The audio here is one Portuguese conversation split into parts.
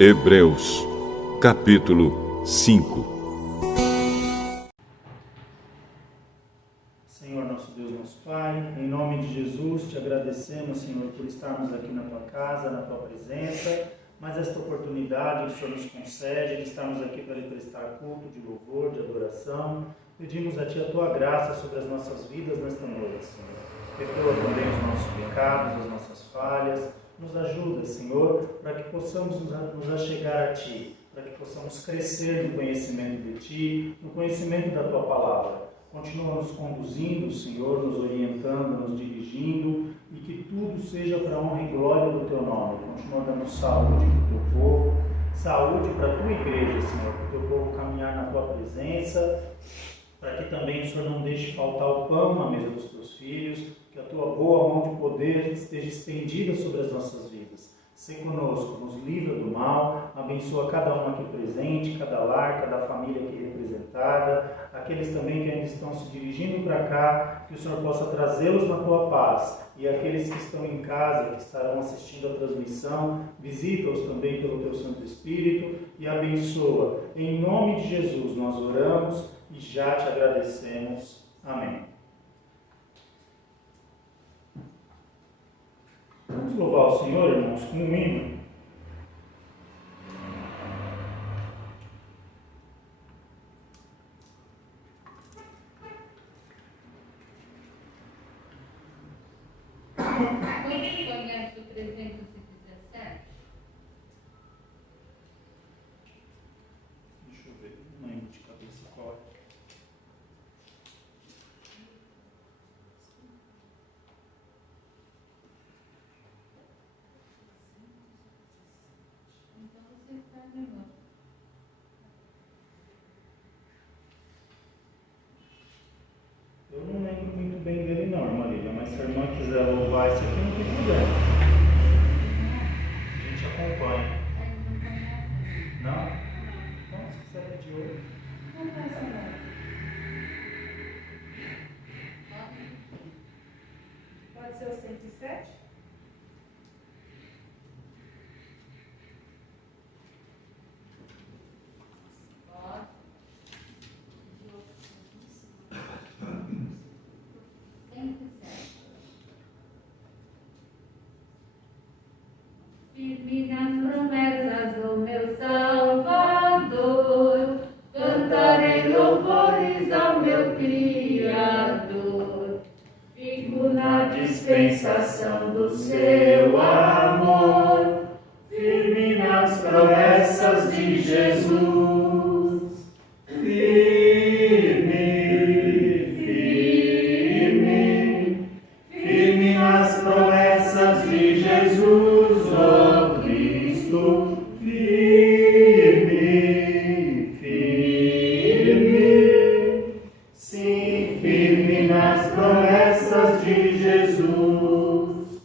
Hebreus, capítulo 5. Senhor, nosso Deus, nosso Pai, em nome de Jesus, te agradecemos, Senhor, por estarmos aqui na tua casa, na tua presença, mas esta oportunidade que o Senhor nos concede, de estarmos aqui para lhe prestar culto de louvor, de adoração. Pedimos a Ti a tua graça sobre as nossas vidas nesta noite, Senhor. Perdoa também os nossos pecados, as nossas falhas. Nos ajuda, Senhor, para que possamos nos achegar a Ti, para que possamos crescer no conhecimento de Ti, no conhecimento da Tua Palavra. Continua nos conduzindo, Senhor, nos orientando, nos dirigindo, e que tudo seja para a honra e glória do Teu nome. Continua dando saúde para o Teu povo, saúde para a Tua igreja, Senhor, para o Teu povo caminhar na Tua presença, para que também o Senhor não deixe faltar o pão na mesa dos Teus filhos, que a Tua boa mão de poder esteja estendida sobre as nossas vidas. Se conosco, nos livra do mal, abençoa cada um aqui presente, cada lar, cada família aqui representada, aqueles também que ainda estão se dirigindo para cá, que o Senhor possa trazê-los na Tua paz, e aqueles que estão em casa, que estarão assistindo a transmissão, visita-os também pelo Teu Santo Espírito e abençoa. Em nome de Jesus nós oramos e já te agradecemos. Amém. Vamos louvar o Senhor, irmãos, com um hino. Quantos conhecem o 317? Deixa eu ver, não lembro de cabeça qual é. Então você está melhor. Eu não lembro muito bem dele não, irmã Lília, mas se a irmã quiser louvar isso aqui, não tem problema. A gente acompanha. Não? Então, se quiser pedir outro. Não passa nada. Pode ser o 107? Pode. Firme nas promessas do meu Salvador, cantarei louvores ao meu Criador. Fico na dispensação do seu amor, firme nas promessas de Jesus. Firme nas promessas de Jesus, ó Cristo. Sim, firme nas promessas de Jesus.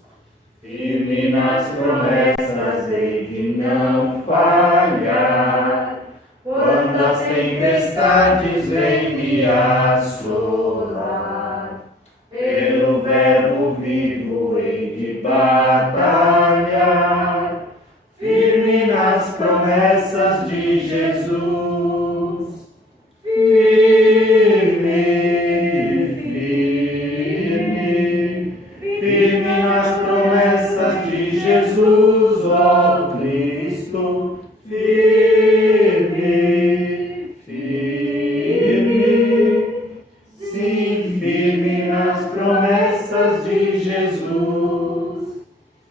Firme nas promessas hei de não falhar, quando as tempestades vêm me assolar. Pelo verbo vivo hei de batalhar, firme nas promessas de Jesus. Firme nas promessas de Jesus, ó Cristo. Sim, firme nas promessas de Jesus.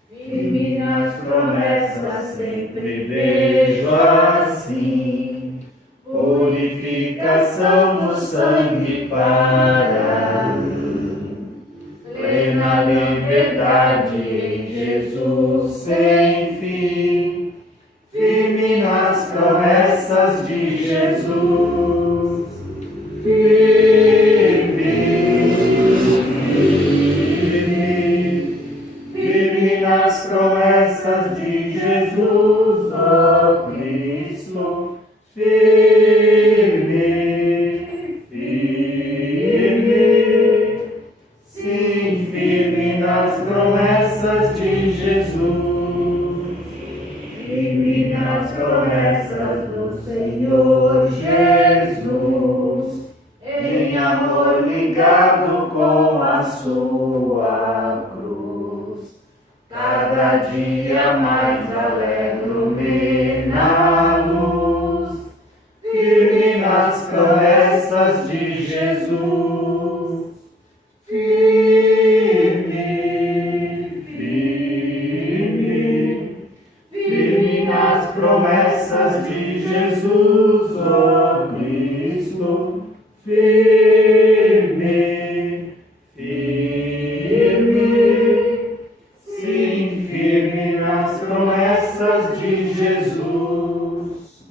Firme nas promessas sempre vejo assim, purificação do sangue para mim, plena liberdade em Jesus sem fim, firme nas promessas de Jesus. Firme nas promessas de Jesus, ó Cristo. Firme. Sim, firme nas promessas de Jesus. firme nas promessas do Senhor Jesus, em amor ligado com a sua cruz. Cada dia mais alegro-me na luz, firme nas promessas de Jesus. Firme nas promessas de Jesus, ó Cristo. Firme, sim, firme nas promessas de Jesus.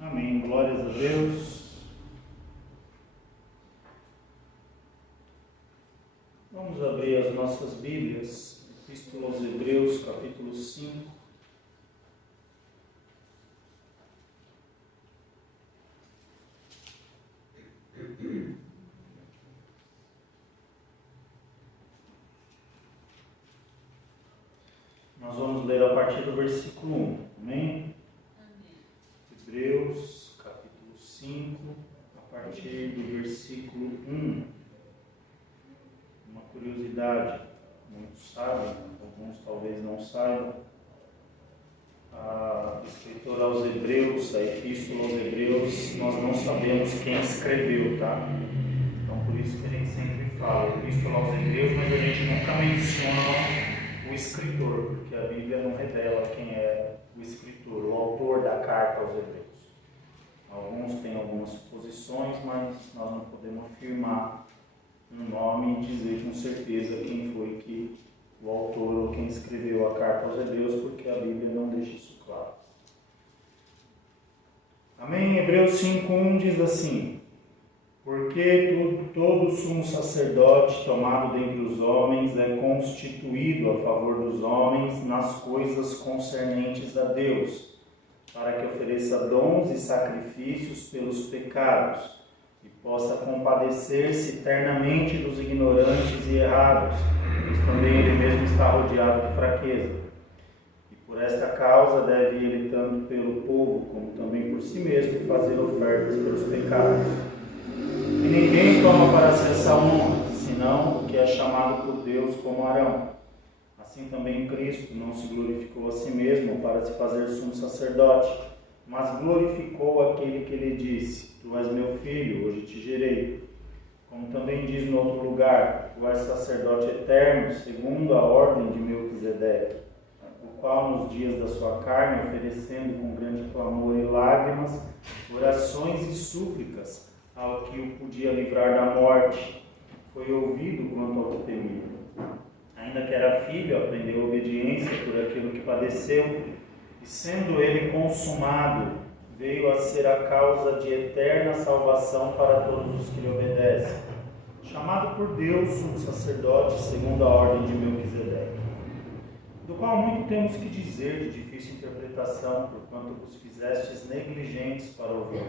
Amém. Glórias a Deus. Vamos abrir as nossas Bíblias, Epístola aos Hebreus, capítulo 5. Nós vamos ler a partir do versículo 1, amém? Hebreus, capítulo 5, a partir do versículo 1. Uma curiosidade, muitos sabem, alguns talvez não saibam, a escritora aos Hebreus, a Epístola aos Hebreus, nós não sabemos quem escreveu, tá? Então por isso que a gente sempre fala Epístola aos Hebreus, mas a gente nunca menciona o escritor, porque a Bíblia não revela quem é o escritor, o autor da carta aos Hebreus. Alguns têm algumas suposições, mas nós não podemos afirmar um nome e dizer com certeza quem foi que o autor ou quem escreveu a carta aos Hebreus, porque a Bíblia não deixa isso claro. Amém? Hebreus 5:1 diz assim: porque todo sumo sacerdote tomado dentre os homens é constituído a favor dos homens nas coisas concernentes a Deus, para que ofereça dons e sacrifícios pelos pecados, e possa compadecer-se eternamente dos ignorantes e errados, pois também ele mesmo está rodeado de fraqueza. E por esta causa deve ele, tanto pelo povo como também por si mesmo, fazer ofertas pelos pecados. E ninguém toma para si essa honra, senão o que é chamado por Deus como Arão. Assim também Cristo não se glorificou a si mesmo para se fazer sumo sacerdote, mas glorificou aquele que lhe disse: Tu és meu filho, hoje te gerei. Como também diz no outro lugar: Tu és sacerdote eterno, segundo a ordem de Melquisedeque, o qual nos dias da sua carne, oferecendo com grande clamor e lágrimas, orações e súplicas ao que o podia livrar da morte, foi ouvido quanto ao que temia. Ainda que era filho, aprendeu obediência por aquilo que padeceu, e sendo ele consumado, veio a ser a causa de eterna salvação para todos os que lhe obedecem. Chamado por Deus, sumo sacerdote, segundo a ordem de Melquisedeque, do qual muito temos que dizer de difícil interpretação, porquanto vos fizestes negligentes para ouvir,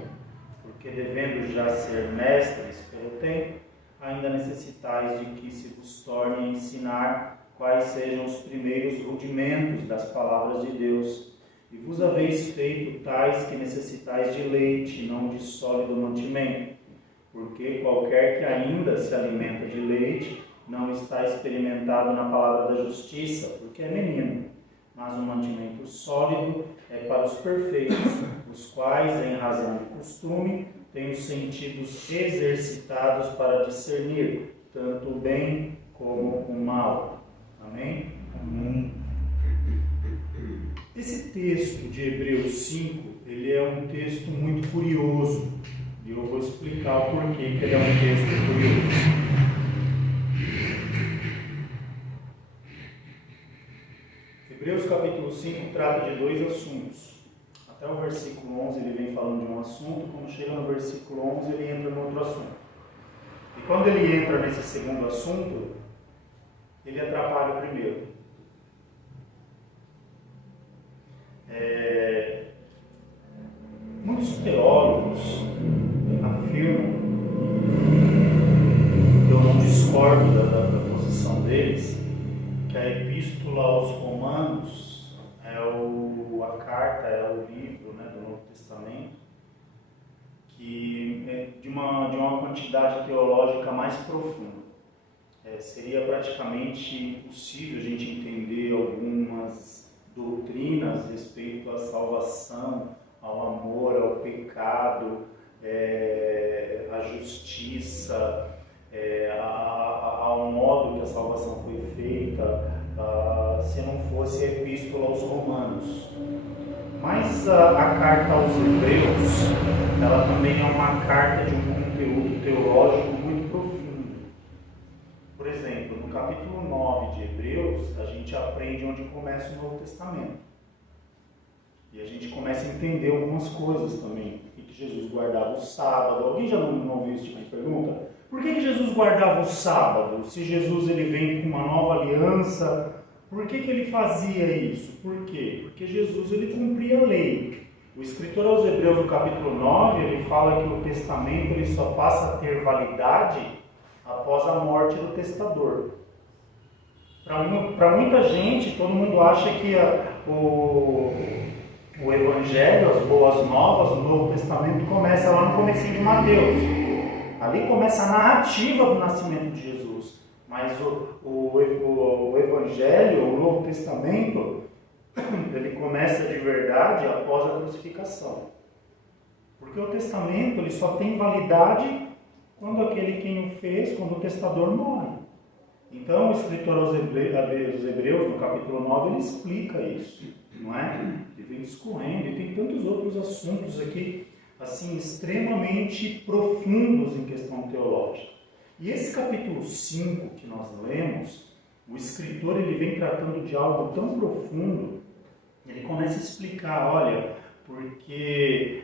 porque devendo já ser mestres pelo tempo, ainda necessitais de que se vos torne a ensinar quais sejam os primeiros rudimentos das palavras de Deus, e vos haveis feito tais que necessitais de leite, não de sólido mantimento, porque qualquer que ainda se alimenta de leite não está experimentado na palavra da justiça, porque é menino, mas o mantimento sólido é para os perfeitos, os quais, em razão de costume, têm os sentidos exercitados para discernir tanto o bem como o mal. Amém? Amém. Esse texto de Hebreus 5, ele é um texto muito curioso, e eu vou explicar o porquê que ele é um texto curioso. Hebreus capítulo 5 trata de dois assuntos. Até o versículo 11 ele vem falando de um assunto, quando chega no versículo 11 ele entra no outro assunto. E quando ele entra nesse segundo assunto, ele atrapalha o primeiro. Muitos teólogos afirmam, eu não discordo da posição deles, que a epístola Epístola aos Romanos é a carta, é o livro, né, do Novo Testamento, que é de uma quantidade teológica mais profunda. Seria praticamente impossível a gente entender algumas doutrinas a respeito à salvação, ao amor, ao pecado, à justiça, ao modo que a salvação foi feita, se não fosse a Epístola aos Romanos. Mas a carta aos Hebreus, ela também é uma carta de um conteúdo teológico muito profundo. Por exemplo, no capítulo 9 de Hebreus, a gente aprende onde começa o Novo Testamento. E a gente começa a entender algumas coisas também. Por que Jesus guardava o sábado? Alguém já não ouviu esse tipo de pergunta? Por que Jesus guardava o sábado? Se Jesus ele vem com uma nova aliança, por que ele fazia isso? Por quê? Porque Jesus ele cumpria a lei. O escritor aos Hebreus, no capítulo 9, ele fala que o testamento ele só passa a ter validade após a morte do testador. Para muita gente, todo mundo acha que o Evangelho, as boas novas, o Novo Testamento começa lá no comecinho de Mateus. Ali começa a narrativa do nascimento de Jesus. Mas o Evangelho, o Novo Testamento, ele começa de verdade após a crucificação. Porque o testamento ele só tem validade quando aquele quem o fez, quando o testador morre. Então o escritor aos Hebreus, no capítulo 9, ele explica isso, não é? Ele vem discorrendo, e tem tantos outros assuntos aqui, assim, extremamente profundos em questão teológica. E esse capítulo 5 que nós lemos, o escritor ele vem tratando de algo tão profundo, ele começa a explicar, olha, porque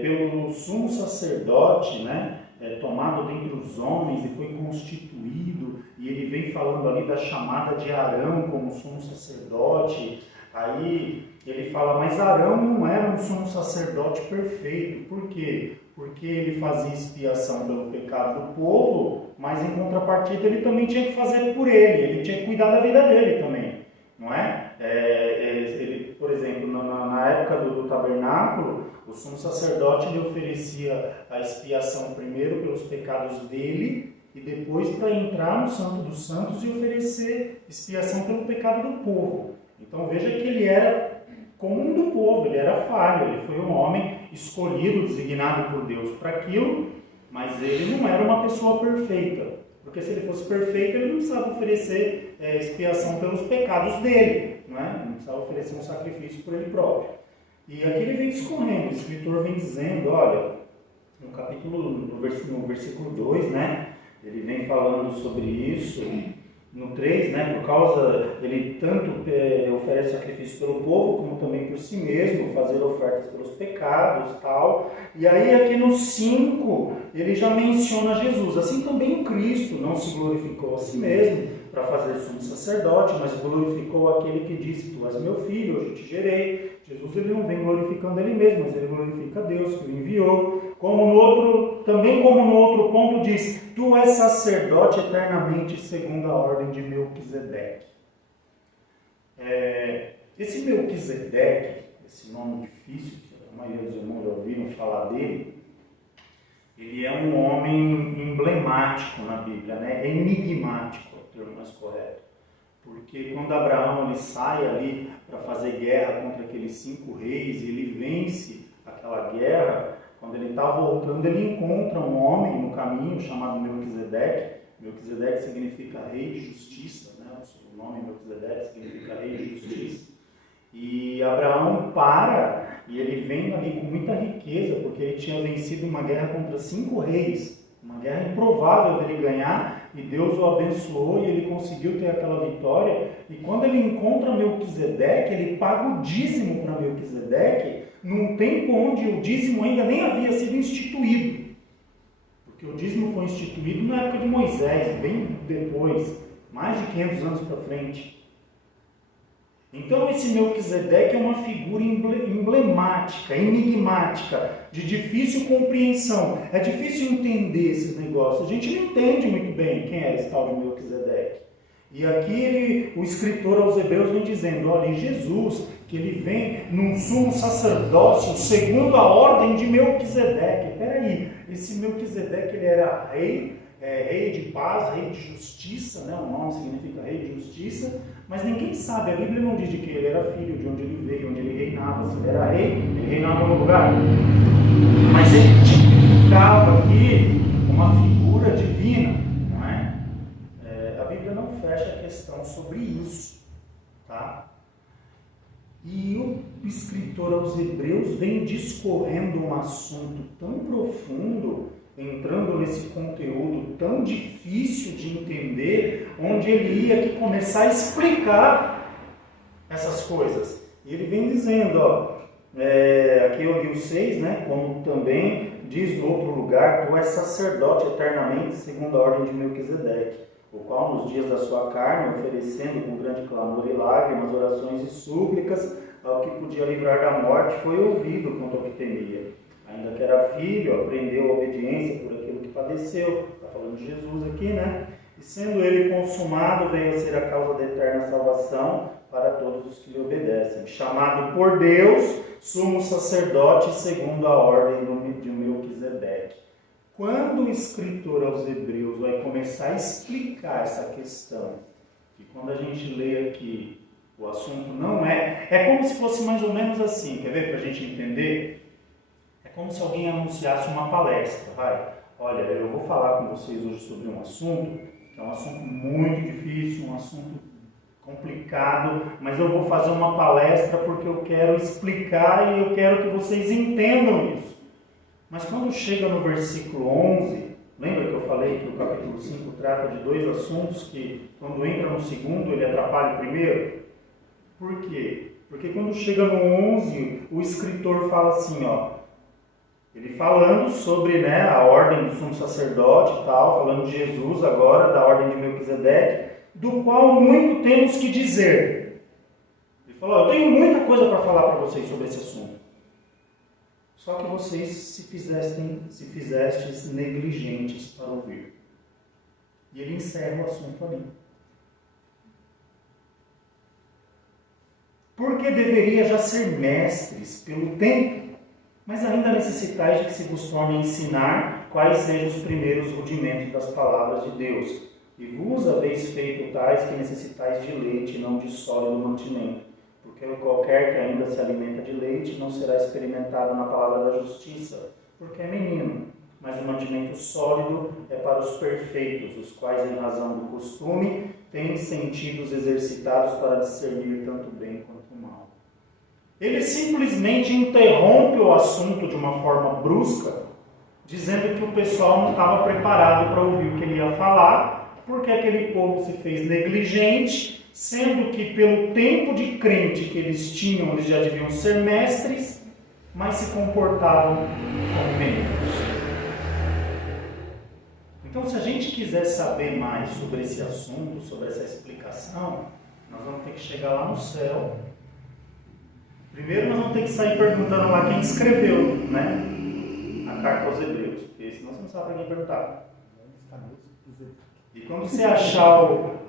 pelo sumo sacerdote, né, tomado dentre os homens e foi constituído, e ele vem falando ali da chamada de Arão como sumo sacerdote. Aí ele fala, mas Arão não era um sumo sacerdote perfeito. Por quê? Porque ele fazia expiação pelo pecado do povo, mas em contrapartida ele também tinha que fazer por ele tinha que cuidar da vida dele também, não é? Ele, por exemplo, na época do tabernáculo, o sumo sacerdote ele oferecia a expiação primeiro pelos pecados dele e depois para entrar no Santo dos Santos e oferecer expiação pelo pecado do povo. Então veja que ele era comum do povo, ele era falho, ele foi um homem escolhido, designado por Deus para aquilo, mas ele não era uma pessoa perfeita, porque se ele fosse perfeito ele não precisava oferecer expiação pelos pecados dele, não é? Ele não precisava oferecer um sacrifício por ele próprio. E aqui ele vem discorrendo, o escritor vem dizendo, olha, no versículo 2, né, ele vem falando sobre isso. No 3, né, por causa, ele tanto oferece sacrifício pelo povo, como também por si mesmo, fazer ofertas pelos pecados, tal. E aí aqui no 5, ele já menciona Jesus. Assim também o Cristo não se glorificou a si mesmo para fazer sumo sacerdote, mas glorificou aquele que disse, tu és meu filho, hoje eu te gerei. Jesus ele não vem glorificando ele mesmo, mas ele glorifica a Deus que o enviou. Também como no outro ponto diz, tu és sacerdote eternamente segundo a ordem de Melquisedeque. Esse Melquisedeque, esse nome difícil, que a maioria dos irmãos já ouviram falar dele, ele é um homem emblemático na Bíblia, né? Enigmático, é o termo mais correto. Porque quando Abraão ele sai ali para fazer guerra contra aqueles 5 reis e ele vence aquela guerra, quando ele está voltando, ele encontra um homem no caminho chamado Melquisedeque. Melquisedeque significa rei de justiça, né? O nome Melquisedeque significa rei de justiça. E Abraão para e ele vem ali com muita riqueza, porque ele tinha vencido uma guerra contra 5 reis, uma guerra improvável dele ganhar, e Deus o abençoou e ele conseguiu ter aquela vitória. E quando ele encontra Melquisedeque, ele paga o dízimo para Melquisedeque, num tempo onde o dízimo ainda nem havia sido instituído. Porque o dízimo foi instituído na época de Moisés, bem depois, mais de 500 anos para frente. Então esse Melquisedeque é uma figura emblemática, enigmática, de difícil compreensão. É difícil entender esses negócios. A gente não entende muito bem quem é esse tal de Melquisedeque. E aqui o escritor aos Hebreus vem dizendo, olha, Jesus, que ele vem num sumo sacerdócio segundo a ordem de Melquisedeque. Peraí, esse Melquisedeque ele era rei, rei de paz, rei de justiça, né? O nome significa rei de justiça, mas ninguém sabe, a Bíblia não diz de que ele era filho, de onde ele veio, onde ele reinava, se ele era rei, ele reinava no lugar. Mas ele tipificava aqui uma figura divina, não é? A Bíblia não fecha a questão sobre isso, tá? E o escritor aos Hebreus vem discorrendo um assunto tão profundo, entrando nesse conteúdo tão difícil de entender, onde ele ia aqui começar a explicar essas coisas. E ele vem dizendo, ó, aqui eu li o 6, né, como também diz no outro lugar, tu és sacerdote eternamente, segundo a ordem de Melquisedeque, o qual nos dias da sua carne, oferecendo com grande clamor e lágrimas, orações e súplicas, ao que podia livrar da morte, foi ouvido quanto ao que temia. Ainda que era filho, aprendeu a obediência por aquilo que padeceu. Está falando de Jesus aqui, né? E sendo ele consumado, veio a ser a causa da eterna salvação para todos os que lhe obedecem. Chamado por Deus, sumo sacerdote segundo a ordem de Melquisedeque. Quando o escritor aos Hebreus vai começar a explicar essa questão, que quando a gente lê aqui, o assunto não é como se fosse mais ou menos assim, quer ver, para a gente entender? É como se alguém anunciasse uma palestra, vai. Olha, eu vou falar com vocês hoje sobre um assunto, que é um assunto muito difícil, um assunto complicado, mas eu vou fazer uma palestra porque eu quero explicar e eu quero que vocês entendam isso. Mas quando chega no versículo 11, lembra que eu falei que o capítulo 5 trata de dois assuntos que, quando entra no segundo, ele atrapalha o primeiro? Por quê? Porque quando chega no 11, o escritor fala assim, ó, ele falando sobre, né, a ordem do sumo sacerdote e tal, falando de Jesus agora, da ordem de Melquisedeque, do qual muito temos que dizer. Ele falou, eu tenho muita coisa para falar para vocês sobre esse assunto. Só que vocês se fizestes negligentes para ouvir. E ele encerra o assunto ali. Porque deveria já ser mestres pelo tempo, mas ainda necessitais de que se vos torne a ensinar quais sejam os primeiros rudimentos das palavras de Deus. E vos haveis feito tais que necessitais de leite, não de sólido mantimento. Porque qualquer que ainda se alimenta de leite não será experimentado na palavra da justiça, porque é menino. Mas o mantimento sólido é para os perfeitos, os quais, em razão do costume, têm sentidos exercitados para discernir tanto o bem quanto o mal. Ele simplesmente interrompe o assunto de uma forma brusca, dizendo que o pessoal não estava preparado para ouvir o que ele ia falar, porque aquele povo se fez negligente, sendo que pelo tempo de crente que eles tinham, eles já deviam ser mestres, mas se comportavam como meninos. Então, se a gente quiser saber mais sobre esse assunto, sobre essa explicação, nós vamos ter que chegar lá no céu. Primeiro nós vamos ter que sair perguntando lá quem escreveu, né, a carta aos Hebreus, porque senão você não sabe para quem perguntar. E quando você achar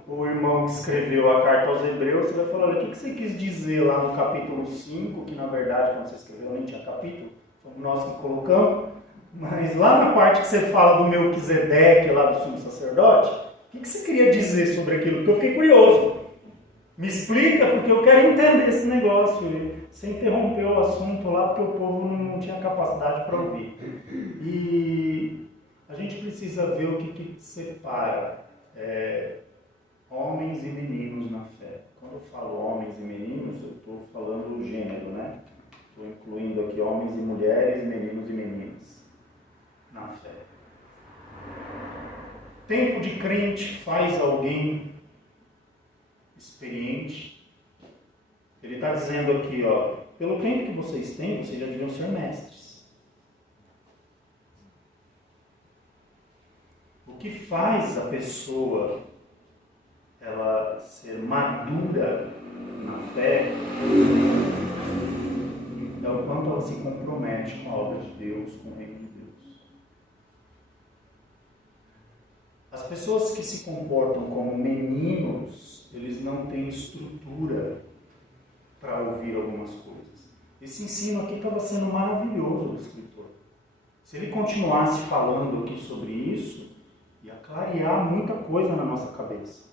o irmão que escreveu a carta aos Hebreus, você vai falar, olha, o que você quis dizer lá no capítulo 5, que na verdade, quando você escreveu, nem tinha capítulo, fomos nós que colocamos, mas lá na parte que você fala do Melquisedeque, lá do sumo sacerdote, o que você queria dizer sobre aquilo? Porque eu fiquei curioso. Me explica, porque eu quero entender esse negócio. Você interrompeu o assunto lá porque o povo não tinha capacidade para ouvir. E a gente precisa ver o que separa homens e meninos na fé. Quando eu falo homens e meninos, eu estou falando o gênero, né? Estou incluindo aqui homens e mulheres, meninos e meninas na fé. Tempo de crente faz alguém experiente. Ele está dizendo aqui, ó, pelo tempo que vocês têm, vocês já deviam ser mestres. O que faz a pessoa ela ser madura na fé é o quanto ela se compromete com a obra de Deus, com o reino de Deus. As pessoas que se comportam como meninos, eles não têm estrutura para ouvir algumas coisas. Esse ensino aqui estava sendo maravilhoso do escritor. Se ele continuasse falando aqui sobre isso, ia clarear muita coisa na nossa cabeça.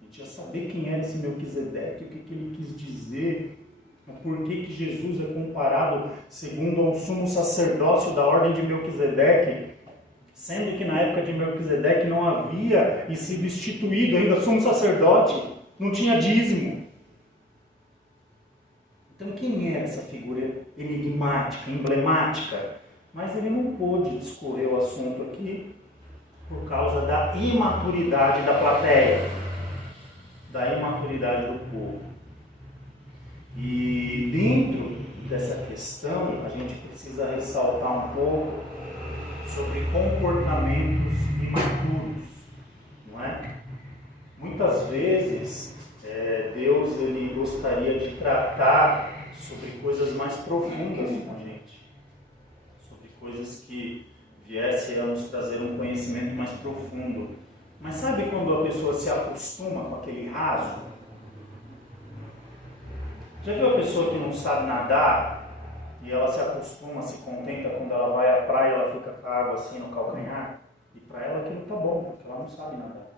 A gente ia saber quem era esse Melquisedeque, o que ele quis dizer, o porquê que Jesus é comparado segundo ao sumo sacerdócio da ordem de Melquisedeque, sendo que na época de Melquisedeque não havia e sido instituído ainda sumo sacerdote, não tinha dízimo. Então quem é essa figura enigmática, emblemática? Mas ele não pôde discorrer o assunto aqui por causa da imaturidade da plateia, da imaturidade do povo. E dentro dessa questão, a gente precisa ressaltar um pouco sobre comportamentos imaturos, não é? Muitas vezes, Deus ele gostaria de tratar sobre coisas mais profundas com a gente, sobre coisas que viessem a nos trazer um conhecimento mais profundo. Mas sabe quando a pessoa se acostuma com aquele raso? Já viu a pessoa que não sabe nadar e ela se acostuma, se contenta quando ela vai à praia, ela fica com a água assim no calcanhar? E para ela aquilo tá bom, porque ela não sabe nadar.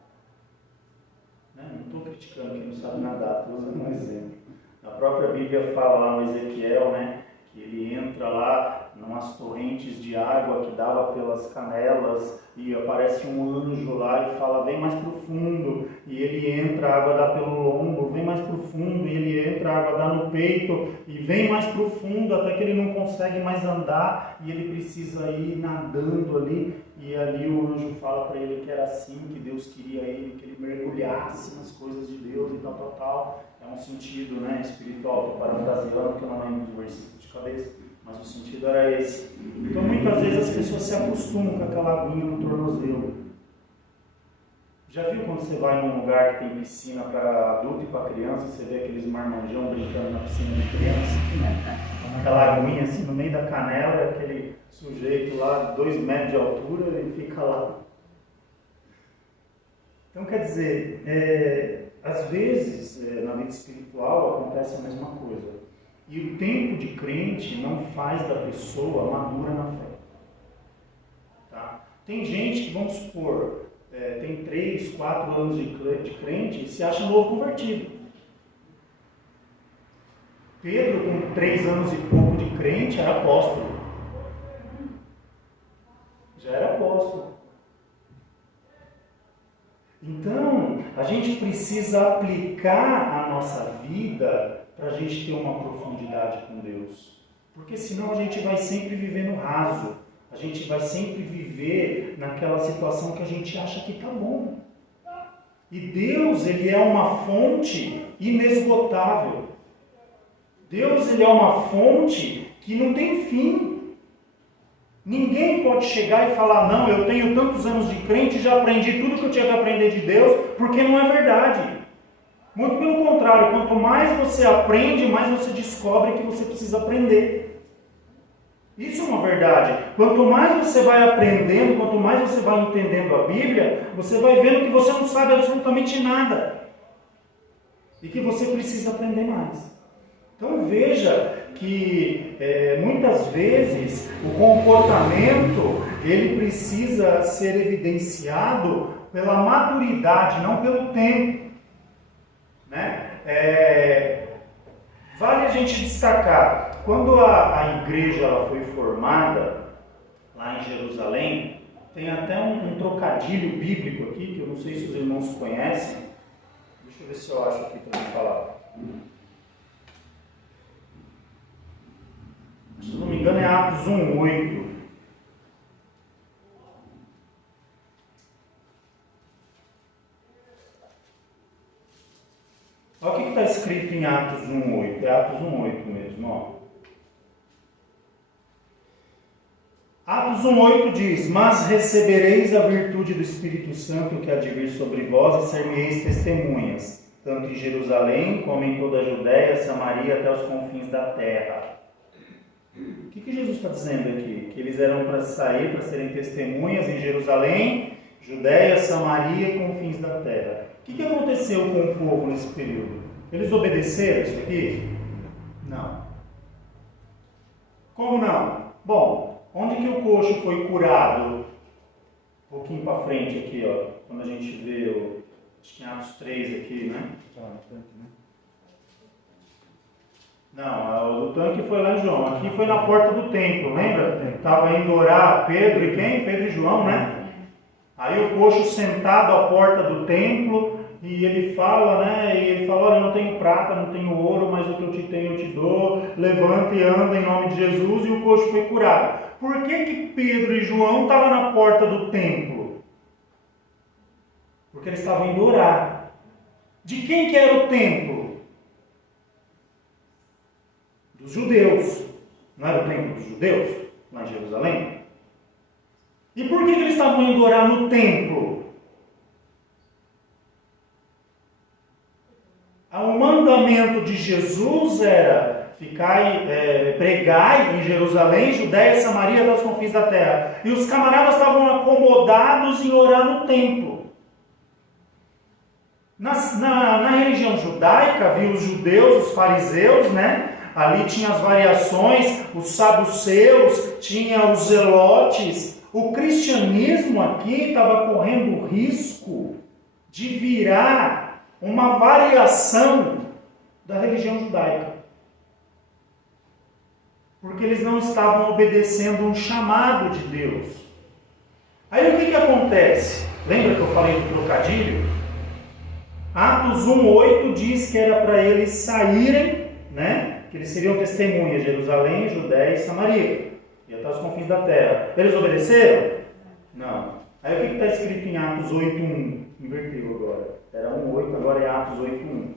Né? Não estou criticando quem não sabe nadar, estou usando um exemplo. A própria Bíblia fala lá no Ezequiel, né, que ele entra lá em umas torrentes de água que dava pelas canelas e aparece um anjo lá e fala, vem mais profundo, e ele entra, a água dá pelo lombo, vem mais profundo, e ele entra, a água dá no peito, e vem mais profundo até que ele não consegue mais andar e ele precisa ir nadando ali, e ali o anjo fala para ele que era assim, que Deus queria ele, que ele mergulhasse nas coisas de Deus e tal. É um sentido, né, espiritual, estou parafraseando que eu não lembro do versículo de cabeça, mas o sentido era esse. Então muitas vezes as pessoas se acostumam com aquela aguinha no tornozelo. Já viu quando você vai num lugar que tem piscina para adulto e para criança, você vê aqueles marmanjão brincando na piscina de criança? Aquela aguinha assim no meio da canela, aquele sujeito lá, 2 metros de altura, ele fica lá. Então quer dizer, às vezes na vida espiritual acontece a mesma coisa. E o tempo de crente não faz da pessoa madura na fé. Tá? Tem gente que, vamos supor, tem 3, 4 anos de crente e se acha novo convertido. Pedro, com 3 anos e pouco de crente, era apóstolo. Já era apóstolo. Então, a gente precisa aplicar a nossa vida para a gente ter uma profundidade com Deus. Porque senão a gente vai sempre viver no raso. A gente vai sempre viver naquela situação que a gente acha que está bom. E Deus, ele é uma fonte inesgotável. Deus, ele é uma fonte que não tem fim. Ninguém pode chegar e falar, não, eu tenho tantos anos de crente e já aprendi tudo que eu tinha que aprender de Deus, porque não é verdade. Muito pelo contrário, quanto mais você aprende, mais você descobre que você precisa aprender. Isso é uma verdade. Quanto mais você vai aprendendo, quanto mais você vai entendendo a Bíblia, você vai vendo que você não sabe absolutamente nada. E que você precisa aprender mais. Então veja que muitas vezes o comportamento ele precisa ser evidenciado pela maturidade, não pelo tempo. Né? Vale a gente destacar, quando a igreja ela foi formada lá em Jerusalém, tem até um trocadilho bíblico aqui, que eu não sei se os irmãos conhecem. Deixa eu ver se eu acho aqui para me falar. Se não me engano é Atos 1:8. Olha o que está escrito em Atos 1:8. É Atos 1:8 mesmo, ó. Atos 1:8 diz, mas recebereis a virtude do Espírito Santo que há de vir sobre vós e ser-me-eis testemunhas, tanto em Jerusalém como em toda a Judéia, Samaria, até os confins da terra. O que Jesus está dizendo aqui? Que eles eram para sair, para serem testemunhas em Jerusalém, Judéia, Samaria e confins da terra. O que aconteceu com o povo nesse período? Eles obedeceram isso aqui? Não. Como não? Bom, onde que o coxo foi curado? Um pouquinho para frente aqui, ó, quando a gente vê acho que em Atos 3 aqui, né? Não, o tanque foi lá em João. Aqui foi na porta do templo, lembra? Estava indo orar Pedro e quem? Pedro e João, né? Aí o coxo sentado à porta do templo e ele fala, né? E ele fala, olha, eu não tenho prata, não tenho ouro, mas o que eu te tenho eu te dou. Levanta e anda em nome de Jesus, e o coxo foi curado. Por que Pedro e João estavam na porta do templo? Porque eles estavam indo orar. De quem que era o templo? Dos judeus. Não era o templo dos judeus? Lá em Jerusalém? E por que eles estavam indo orar no templo? O mandamento de Jesus era pregai em Jerusalém, Judéia, Samaria, até os confins da terra. E os camaradas estavam acomodados em orar no templo. Na religião judaica, havia os judeus, os fariseus, né? Ali tinha as variações, os saduceus, tinha os zelotes. O cristianismo aqui estava correndo o risco de virar uma variação da religião judaica. Porque eles não estavam obedecendo um chamado de Deus. Aí o que acontece? Lembra que eu falei do trocadilho? Atos 1:8 diz que era para eles saírem, né? Que eles seriam testemunhas, Jerusalém, Judéia e Samaria, e até os confins da terra. Eles obedeceram? Não. Aí o que está escrito em Atos 8:1? Inverteu agora. Era 1:8, agora é Atos 8:1.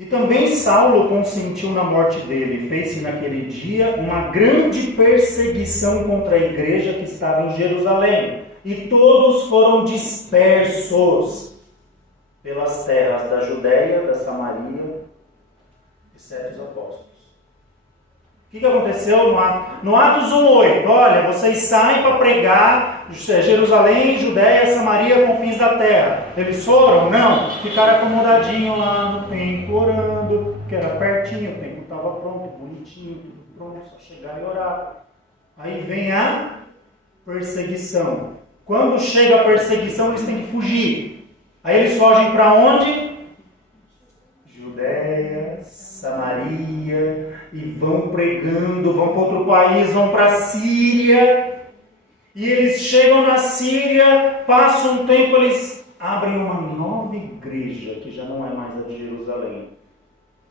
E também Saulo consentiu na morte dele. Fez-se naquele dia uma grande perseguição contra a igreja que estava em Jerusalém. E todos foram dispersos pelas terras da Judéia, da Samaria, exceto os apóstolos. O que aconteceu no Atos 1:8? Olha, vocês saem para pregar Jerusalém, Judéia, Samaria, confins da terra. Eles foram? Não. Ficaram acomodadinhos lá no templo, orando, que era pertinho, o templo estava pronto, bonitinho, tudo pronto, só chegar e orar. Aí vem a perseguição. Quando chega a perseguição, eles têm que fugir. Aí eles fogem para onde? Judéia, Samaria, e vão pregando, vão para outro país, vão para a Síria. E eles chegam na Síria, passam um tempo, eles abrem uma nova igreja, que já não é mais a de Jerusalém.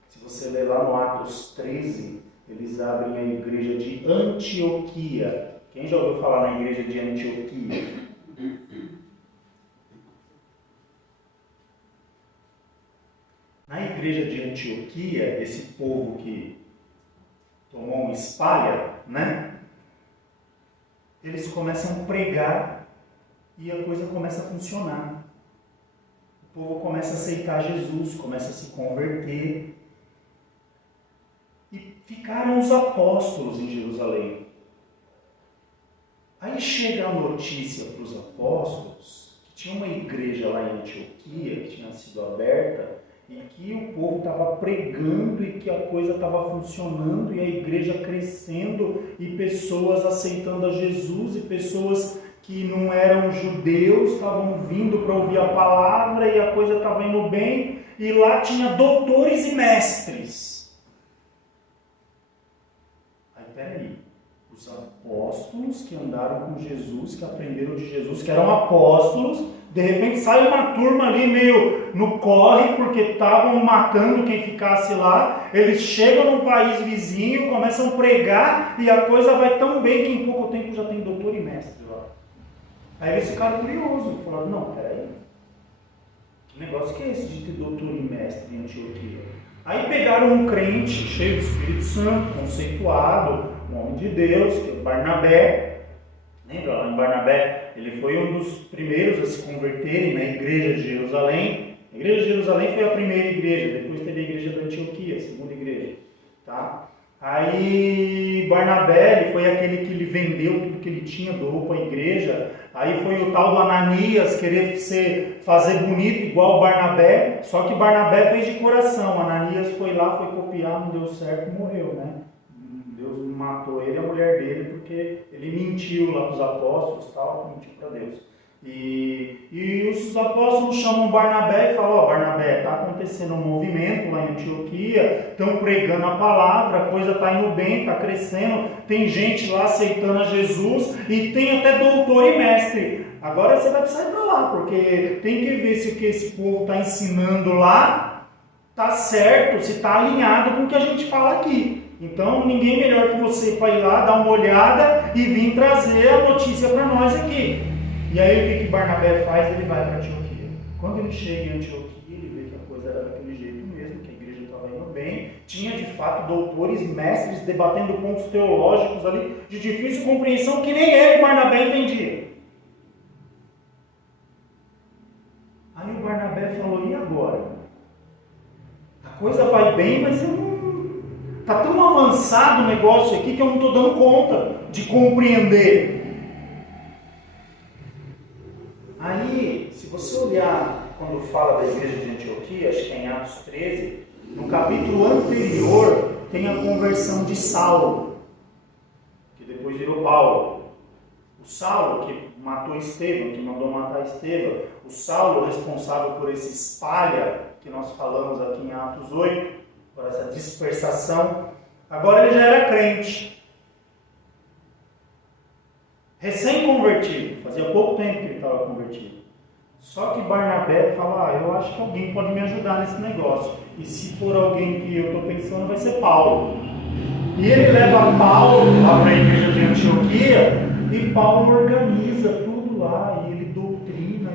Se você ler lá no Atos 13, eles abrem a igreja de Antioquia. Quem já ouviu falar na igreja de Antioquia? Na igreja de Antioquia, esse povo que tomou uma espalha, né? Eles começam a pregar e a coisa começa a funcionar. O povo começa a aceitar Jesus, começa a se converter. E ficaram os apóstolos em Jerusalém. Aí chega a notícia para os apóstolos que tinha uma igreja lá em Antioquia que tinha sido aberta e que o povo estava pregando e que a coisa estava funcionando e a igreja crescendo e pessoas aceitando a Jesus e pessoas que não eram judeus estavam vindo para ouvir a palavra e a coisa estava indo bem e lá tinha doutores e mestres. Aí peraí, os apóstolos que andaram com Jesus, que aprenderam de Jesus, que eram apóstolos, de repente sai uma turma ali meio no corre, porque estavam matando quem ficasse lá. Eles chegam num país vizinho, começam a pregar e a coisa vai tão bem que em pouco tempo já tem doutor e mestre lá. Aí eles ficaram curiosos, falaram, não, peraí, que negócio que é esse de ter doutor e mestre em Antioquia? Aí pegaram um crente cheio do Espírito Santo, conceituado, um homem de Deus, que é Barnabé. Lembra lá em Barnabé? Ele foi um dos primeiros a se converterem na igreja de Jerusalém. A igreja de Jerusalém foi a primeira igreja, depois teve a igreja da Antioquia, a segunda igreja. Tá? Aí Barnabé, ele foi aquele que lhe vendeu tudo que ele tinha, doou para a igreja. Aí foi o tal do Ananias querer fazer bonito igual o Barnabé, só que Barnabé fez de coração. Ananias foi lá, foi copiar, não deu certo e morreu, né? Deus matou ele e a mulher dele porque ele mentiu lá para os apóstolos, tal, mentiu para Deus. E os apóstolos chamam Barnabé e falam: Barnabé, está acontecendo um movimento lá em Antioquia, estão pregando a palavra, a coisa está indo bem, está crescendo, tem gente lá aceitando a Jesus e tem até doutor e mestre. Agora você vai precisar ir para lá, porque tem que ver se o que esse povo está ensinando lá está certo, se está alinhado com o que a gente fala aqui. Então ninguém melhor que você para ir lá, dar uma olhada e vir trazer a notícia para nós aqui. E aí o que Barnabé faz? Ele vai para Antioquia. Quando ele chega em Antioquia, ele vê que a coisa era daquele jeito mesmo, que a igreja estava indo bem. Tinha de fato doutores, mestres, debatendo pontos teológicos ali de difícil compreensão que nem ele, Barnabé, entendia. Aí o Barnabé falou: e agora? A coisa vai bem, mas está tão avançado o negócio aqui que eu não estou dando conta de compreender. Aí, se você olhar, quando fala da igreja de Antioquia, acho que é em Atos 13, no capítulo anterior tem a conversão de Saulo, que depois virou Paulo. O Saulo que matou Estevão, que mandou matar Estevão, o Saulo responsável por esse espalha, que nós falamos aqui em Atos 8, por essa dispersação, agora ele já era crente. Recém-convertido, fazia pouco tempo que ele estava convertido. Só que Barnabé fala: eu acho que alguém pode me ajudar nesse negócio. E se for alguém que eu estou pensando, vai ser Paulo. E ele leva Paulo lá para a igreja de Antioquia, e Paulo organiza tudo lá, e ele doutrina,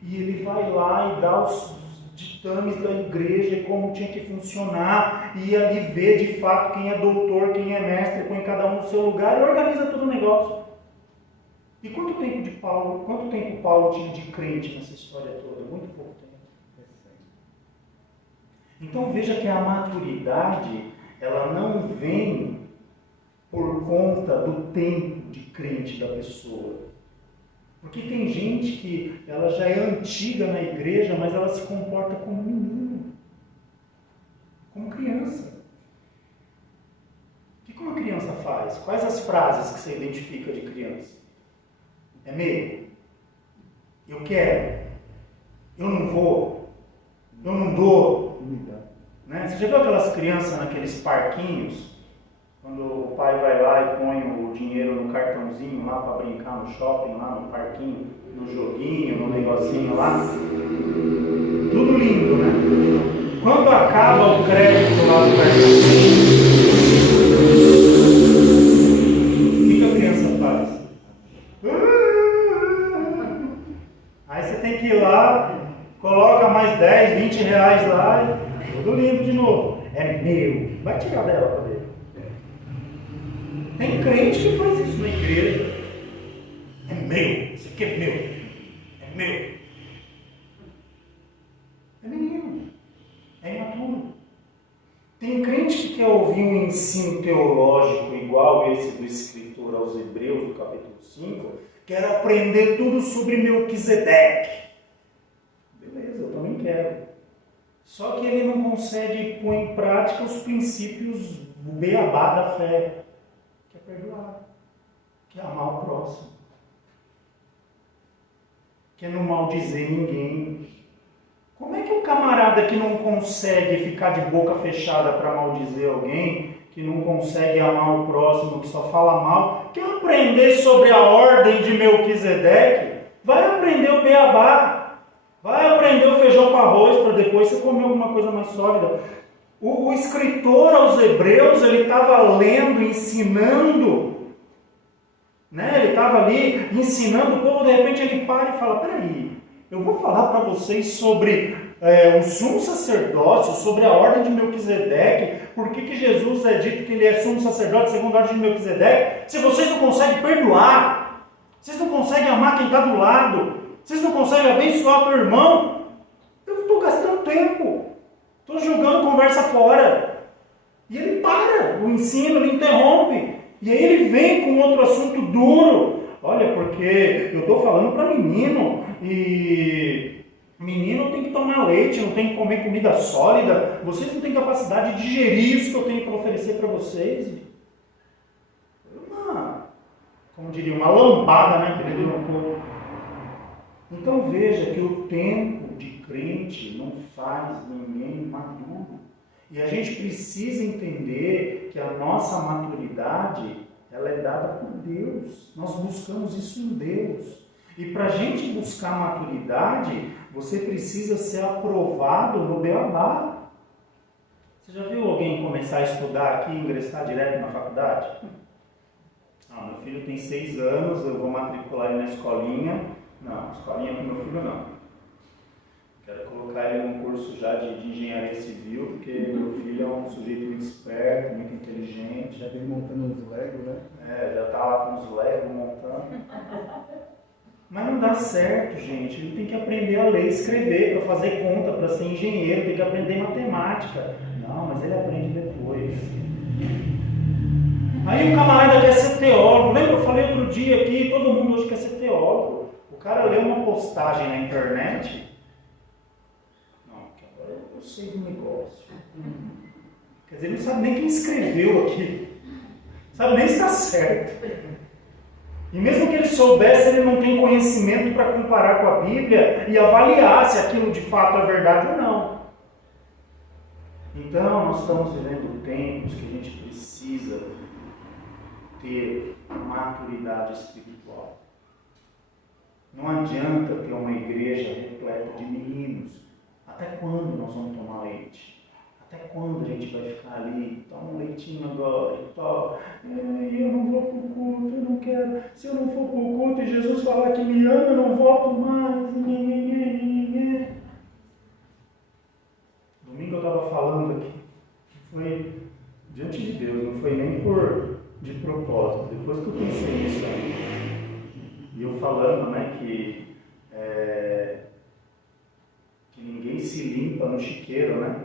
e ele vai lá e dá os ditames da igreja, como tinha que funcionar, e ali vê de fato quem é doutor, quem é mestre, põe cada um no seu lugar e organiza todo o negócio. E quanto tempo Paulo tinha de crente nessa história toda? Muito pouco tempo. Então veja que a maturidade, ela não vem por conta do tempo de crente da pessoa. Porque tem gente que ela já é antiga na igreja, mas ela se comporta como menino, como criança. O que uma criança faz? Quais as frases que você identifica de criança? É meu, eu quero, eu não vou, eu não dou. Né? Você já viu aquelas crianças naqueles parquinhos, quando o pai vai lá e põe o dinheiro no cartãozinho lá para brincar no shopping, lá no parquinho, no joguinho, no negocinho lá? Tudo lindo, né? Quando acaba o crédito lá do cartãozinho, o que a criança faz? Aí você tem que ir lá, coloca mais 10, 20 reais lá e tudo lindo de novo. É meu. Vai tirar dela para ver. Tem crente que faz isso na igreja. É meu. Isso aqui é meu. É meu. É menino. É imaturo. Tem crente que quer ouvir um ensino teológico igual esse do escritor aos Hebreus, do capítulo 5, quer aprender tudo sobre Melquisedeque. Beleza, eu também quero. Só que ele não consegue pôr em prática os princípios do beabá da fé. Que é perdoar, que é amar o próximo, que é não maldizer ninguém. Como é que o camarada que não consegue ficar de boca fechada para maldizer alguém, que não consegue amar o próximo, que só fala mal, quer aprender sobre a ordem de Melquisedeque? Vai aprender o beabá, vai aprender o feijão com arroz para depois você comer alguma coisa mais sólida. O escritor aos Hebreus, ele estava lendo, ensinando, né? Ele estava ali ensinando o povo, de repente ele para e fala: peraí, eu vou falar para vocês sobre o sumo sacerdócio, sobre a ordem de Melquisedeque, por que Jesus é dito que ele é sumo sacerdote segundo a ordem de Melquisedeque, se vocês não conseguem perdoar, vocês não conseguem amar quem está do lado, vocês não conseguem abençoar o teu irmão, eu estou gastando tempo. Estou jogando conversa fora. E ele para o ensino, ele interrompe. E aí ele vem com outro assunto duro. Olha, porque eu estou falando para menino, e menino tem que tomar leite, não tem que comer comida sólida. Vocês não têm capacidade de digerir isso que eu tenho para oferecer para vocês. Como diria, uma lambada, né, que ele deu um pouco. Então veja que o tempo de crente não faz ninguém maduro. E a gente precisa entender que a nossa maturidade, ela é dada por Deus. Nós buscamos isso em Deus. E para a gente buscar maturidade, você precisa ser aprovado no beabá. Você já viu alguém começar a estudar aqui e ingressar direto na faculdade? Não, meu filho tem 6 anos, eu vou matricular ele na escolinha. Não, escolinha para meu filho não. Quero colocar ele num curso já de engenharia civil, porque meu filho é um sujeito muito esperto, muito inteligente. Já vem montando uns Lego, né? Já está lá com os Lego montando. Mas não dá certo, gente. Ele tem que aprender a ler e escrever, para fazer conta, para ser engenheiro, tem que aprender matemática. Não, mas ele aprende depois. Aí o camarada quer ser teólogo. Lembra, eu falei outro dia aqui, todo mundo hoje quer ser teólogo. O cara lê uma postagem na internet. Não, agora eu sei do negócio. Quer dizer, ele não sabe nem quem escreveu aqui. Sabe nem se está certo. E mesmo que ele soubesse, ele não tem conhecimento para comparar com a Bíblia e avaliar se aquilo de fato é verdade ou não. Então, nós estamos vivendo tempos que a gente precisa ter maturidade espiritual. Não adianta ter uma igreja repleta de meninos. Até quando nós vamos tomar leite? Até quando a gente vai ficar ali? Toma um leitinho agora e tal. Eu não vou para o culto, eu não quero. Se eu não for para o culto e Jesus falar que me ama, eu não volto mais. Domingo eu estava falando aqui. Foi diante de Deus, não foi nem de propósito. Depois que eu pensei nisso aí. E eu falando, né, que ninguém se limpa no chiqueiro, né?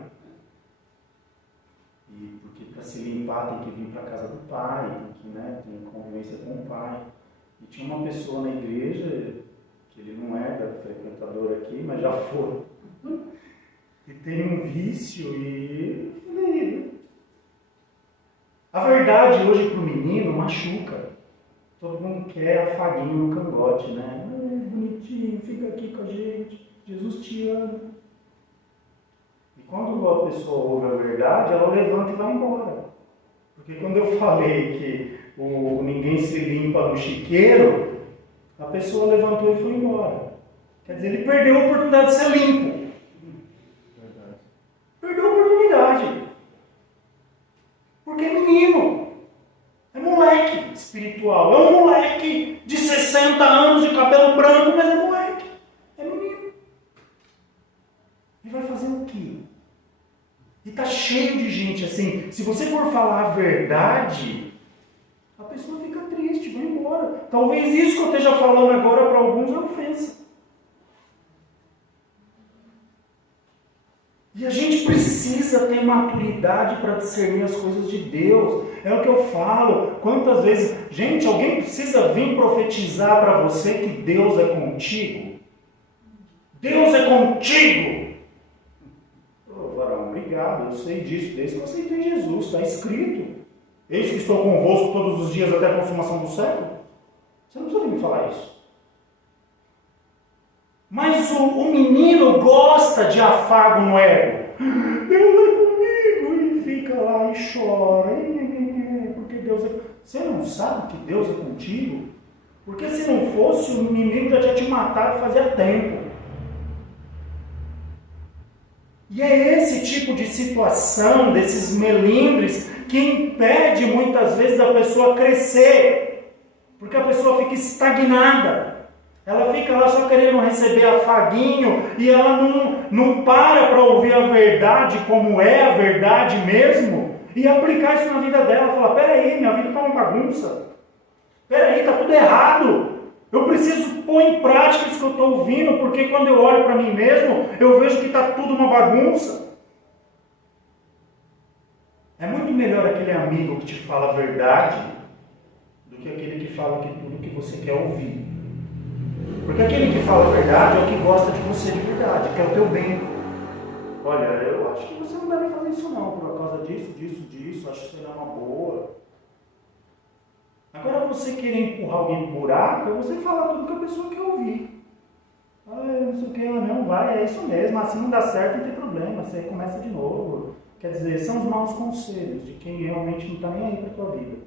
E porque para se limpar tem que vir para a casa do pai, tem que, né, ter convivência com o pai. E tinha uma pessoa na igreja, que ele não era frequentador aqui, mas já foi. E tem um vício e eu falei, a verdade hoje para o menino machuca. Todo mundo quer afaguinho no cangote, né? Bonitinho, fica aqui com a gente, Jesus te ama. E quando a pessoa ouve a verdade, ela levanta e vai embora. Porque quando eu falei que ninguém se limpa no chiqueiro, a pessoa levantou e foi embora. Quer dizer, ele perdeu a oportunidade de ser limpo. Verdade. Perdeu a oportunidade. Porque é menino. É moleque espiritual. É um moleque de 60 anos de cabelo branco, mas é moleque. É menino. E vai fazer o quê? E está cheio de gente assim. Se você for falar a verdade, a pessoa fica triste, vai embora. Talvez isso que eu esteja falando agora para alguns é ofensa. E a gente precisa ter maturidade para discernir as coisas de Deus. É o que eu falo. Quantas vezes... Gente, alguém precisa vir profetizar para você que Deus é contigo? Deus é contigo! Oh, varão, obrigado. Eu sei disso desde que eu aceitei Jesus. Está escrito. Eis que estou convosco todos os dias até a consumação do século. Você não precisa vir me falar isso. Mas o menino gosta de afago no ego. Deus é comigo. E fica lá e chora. Porque Deus é... Você não sabe que Deus é contigo? Porque se não fosse, o inimigo já tinha te matado fazia tempo. E é esse tipo de situação, desses melindres, que impede muitas vezes a pessoa crescer. Porque a pessoa fica estagnada. Ela fica lá só querendo receber afaguinho e ela não para ouvir a verdade como é a verdade mesmo e aplicar isso na vida dela. Falar, peraí, minha vida está uma bagunça. Peraí, está tudo errado. Eu preciso pôr em prática isso que eu estou ouvindo, porque quando eu olho para mim mesmo, eu vejo que está tudo uma bagunça. É muito melhor aquele amigo que te fala a verdade do que aquele que fala que tudo que você quer ouvir. Porque aquele que fala a verdade é o que gosta de você de verdade, que é o teu bem. Olha, eu acho que você não deve fazer isso não, por causa disso, acho que isso não é uma boa. Agora você querer empurrar alguém no buraco, é você falar tudo que a pessoa quer ouvir. Não sei o que, não vai, é isso mesmo, assim não dá certo, não tem problema, você começa de novo. Quer dizer, são os maus conselhos de quem realmente não está nem aí para a tua vida.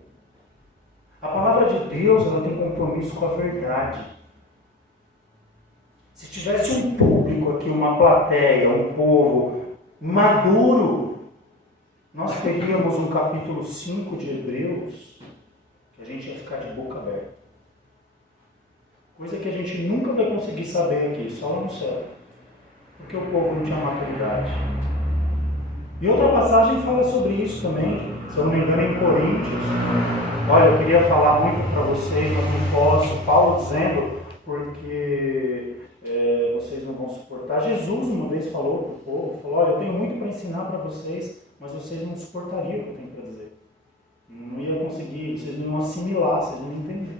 A palavra de Deus, ela tem compromisso com a verdade. Se tivesse um público aqui, uma plateia, um povo maduro, nós teríamos no capítulo 5 de Hebreus, que a gente ia ficar de boca aberta. Coisa que a gente nunca vai conseguir saber aqui, só lá no céu. Porque o povo não tinha maturidade. E outra passagem fala sobre isso também, se eu não me engano, em Coríntios. Olha, eu queria falar muito para vocês, mas não posso. Paulo dizendo, porque vocês não vão suportar. Jesus uma vez falou para o povo, falou, olha, eu tenho muito para ensinar para vocês, mas vocês não suportariam o que eu tenho para dizer. Não ia conseguir, vocês não iam assimilar, vocês não iam entender.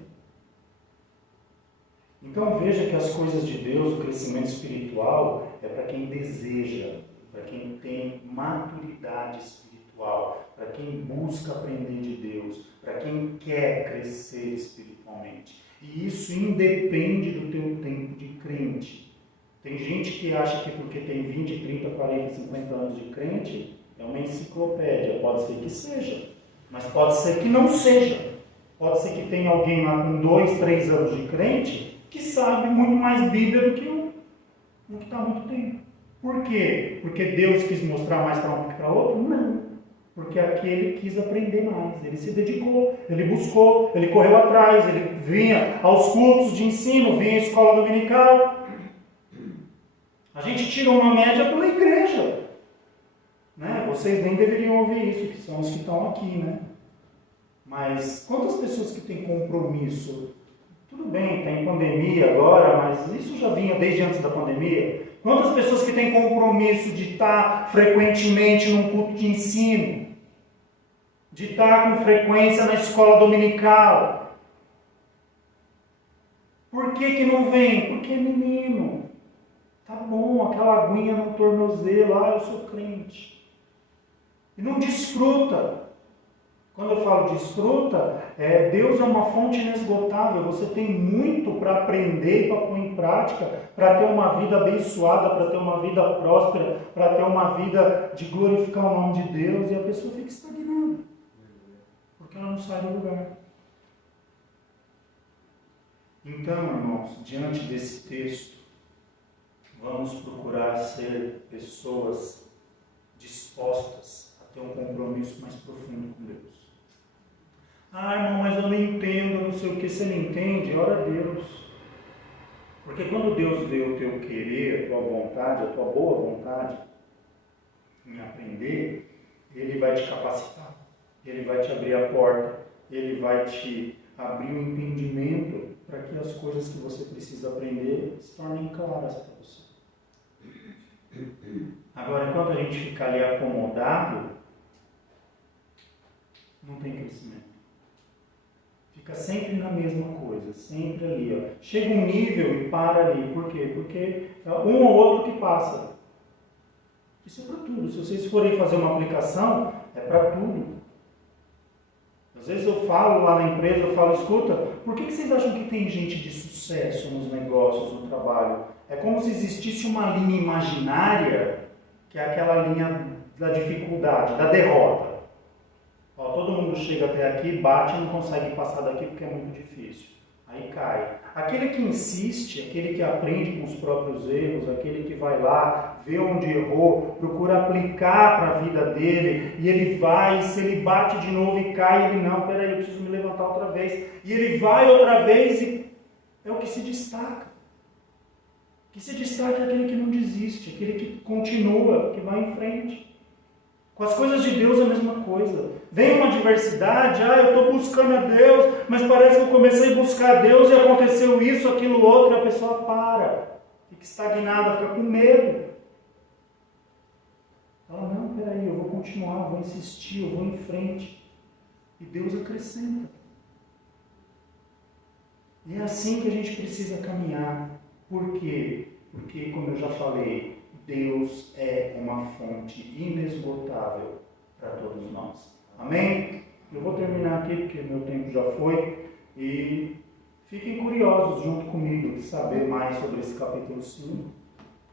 Então veja que as coisas de Deus, o crescimento espiritual, é para quem deseja, para quem tem maturidade espiritual, para quem busca aprender de Deus, para quem quer crescer espiritualmente. E isso independe do teu tempo de crente. Tem gente que acha que porque tem 20, 30, 40, 50 anos de crente, é uma enciclopédia. Pode ser que seja, mas pode ser que não seja. Pode ser que tenha alguém lá com 2, 3 anos de crente que sabe muito mais Bíblia do que um que está há muito tempo. Por quê? Porque Deus quis mostrar mais para um que para outro? Não. Porque aquele quis aprender mais. Ele se dedicou, ele buscou, ele correu atrás, ele vinha aos cultos de ensino, vinha à escola dominical. A gente tira uma média pela igreja. Né? Vocês nem deveriam ouvir isso, que são os que estão aqui, né? Mas quantas pessoas que têm compromisso? Tudo bem, está em pandemia agora, mas isso já vinha desde antes da pandemia. Quantas pessoas que têm compromisso de estar frequentemente num culto de ensino? De estar com frequência na escola dominical? Por que não vem? Porque é menino. Tá bom, aquela aguinha no tornozelo, eu sou crente. E não desfruta. Quando eu falo desfruta, Deus é uma fonte inesgotável. Você tem muito para aprender e para pôr em prática, para ter uma vida abençoada, para ter uma vida próspera, para ter uma vida de glorificar o nome de Deus, e a pessoa fica estagnada, porque ela não sai do lugar. Então, irmãos, diante desse texto, vamos procurar ser pessoas dispostas a ter um compromisso mais profundo com Deus. Irmão, mas eu não entendo, eu não sei o que. Você não entende? Ora a Deus. Porque quando Deus vê o teu querer, a tua vontade, a tua boa vontade em aprender, Ele vai te capacitar, Ele vai te abrir a porta, Ele vai te abrir o entendimento para que as coisas que você precisa aprender se tornem claras para você. Agora, enquanto a gente fica ali acomodado, não tem crescimento. Fica sempre na mesma coisa, sempre ali. Chega um nível e para ali. Por quê? Porque é um ou outro que passa. Isso é para tudo. Se vocês forem fazer uma aplicação, é para tudo. Às vezes eu falo lá na empresa, eu falo, escuta, por que vocês acham que tem gente de sucesso nos negócios, no trabalho? É como se existisse uma linha imaginária, que é aquela linha da dificuldade, da derrota. Todo mundo chega até aqui, bate e não consegue passar daqui porque é muito difícil. Aí cai. Aquele que insiste, aquele que aprende com os próprios erros, aquele que vai lá, vê onde errou, procura aplicar para a vida dele, e ele vai, e se ele bate de novo e cai, ele não, peraí, eu preciso me levantar outra vez. E ele vai outra vez e é o que se destaca. O que se destaca é aquele que não desiste, aquele que continua, que vai em frente. Com as coisas de Deus é a mesma coisa. Vem uma adversidade, eu estou buscando a Deus, mas parece que eu comecei a buscar a Deus e aconteceu isso, aquilo, outro, e a pessoa para, fica estagnada, fica com medo. Ela, não, peraí, eu vou continuar, vou insistir, eu vou em frente. E Deus acrescenta. E é assim que a gente precisa caminhar. Por quê? Porque, como eu já falei, Deus é uma fonte inesgotável para todos nós. Amém? Eu vou terminar aqui, porque meu tempo já foi. E fiquem curiosos junto comigo de saber mais sobre esse capítulo 5.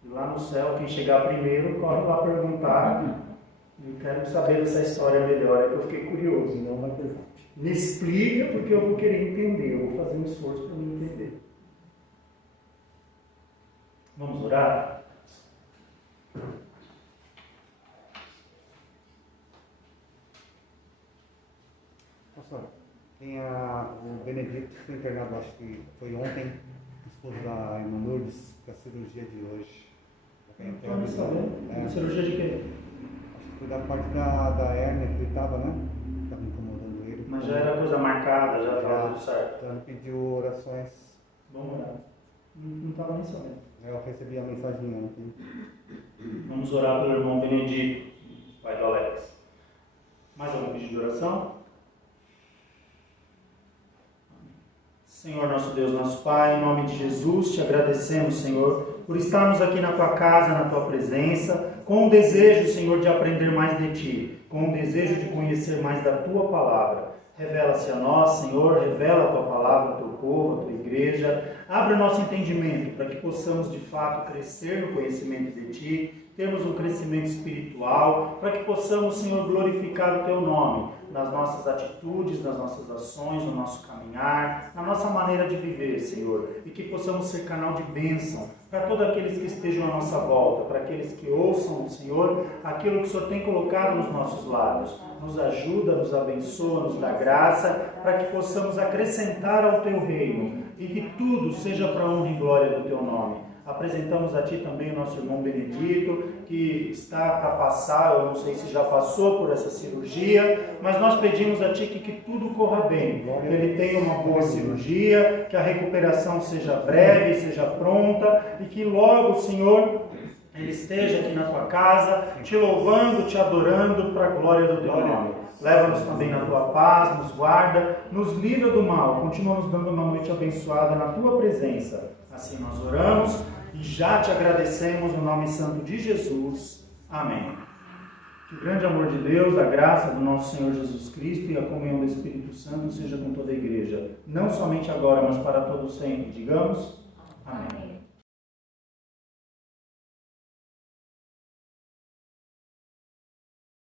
E lá no céu, quem chegar primeiro, corre lá perguntar. Eu quero saber dessa história melhor, é que eu fiquei curioso. Não vai perguntar. Me explica, porque eu vou querer entender. Eu vou fazer um esforço para me entender. Vamos orar? Pastor, tem o Benedito que foi internado, acho que foi ontem, esposo da irmã Lourdes, com a cirurgia de hoje. Não estou nem sabendo. Cirurgia de quê? Acho que foi da parte da hérnia que ele estava, né? Estava incomodando ele. Mas já era coisa marcada, já estava tudo certo. Então ele pediu orações. Vamos orar. Não estava nem sabendo. Eu recebi a mensagem ontem. Vamos orar pelo irmão Benedito, pai do Alex. Mais algum pedido de oração? Senhor, nosso Deus, nosso Pai, em nome de Jesus, te agradecemos, Senhor, por estarmos aqui na Tua casa, na Tua presença, com o desejo, Senhor, de aprender mais de Ti, com o desejo de conhecer mais da Tua palavra. Revela-se a nós, Senhor, revela a Tua palavra, ao Teu povo, a Tua igreja. Abre o nosso entendimento para que possamos, de fato, crescer no conhecimento de Ti, termos um crescimento espiritual, para que possamos, Senhor, glorificar o Teu nome nas nossas atitudes, nas nossas ações, no nosso caminhar, na nossa maneira de viver, Senhor, e que possamos ser canal de bênção para todos aqueles que estejam à nossa volta, para aqueles que ouçam, Senhor, aquilo que o Senhor tem colocado nos nossos lábios. Nos ajuda, nos abençoa, nos dá graça, para que possamos acrescentar ao Teu reino e que tudo seja para a honra e glória do Teu nome. Apresentamos a Ti também o nosso irmão Benedito, que está para passar, eu não sei se já passou por essa cirurgia, mas nós pedimos a Ti que tudo corra bem, que ele tenha uma boa cirurgia, que a recuperação seja breve, seja pronta, e que logo, Senhor, ele esteja aqui na Tua casa, Te louvando, Te adorando para a glória do Teu nome. Leva-nos também na Tua paz, nos guarda, nos livra do mal, continua nos dando uma noite abençoada na Tua presença. Assim nós oramos e já Te agradecemos no nome santo de Jesus. Amém. Que o grande amor de Deus, a graça do nosso Senhor Jesus Cristo e a comunhão do Espírito Santo seja com toda a igreja, não somente agora, mas para todo sempre. Digamos, amém.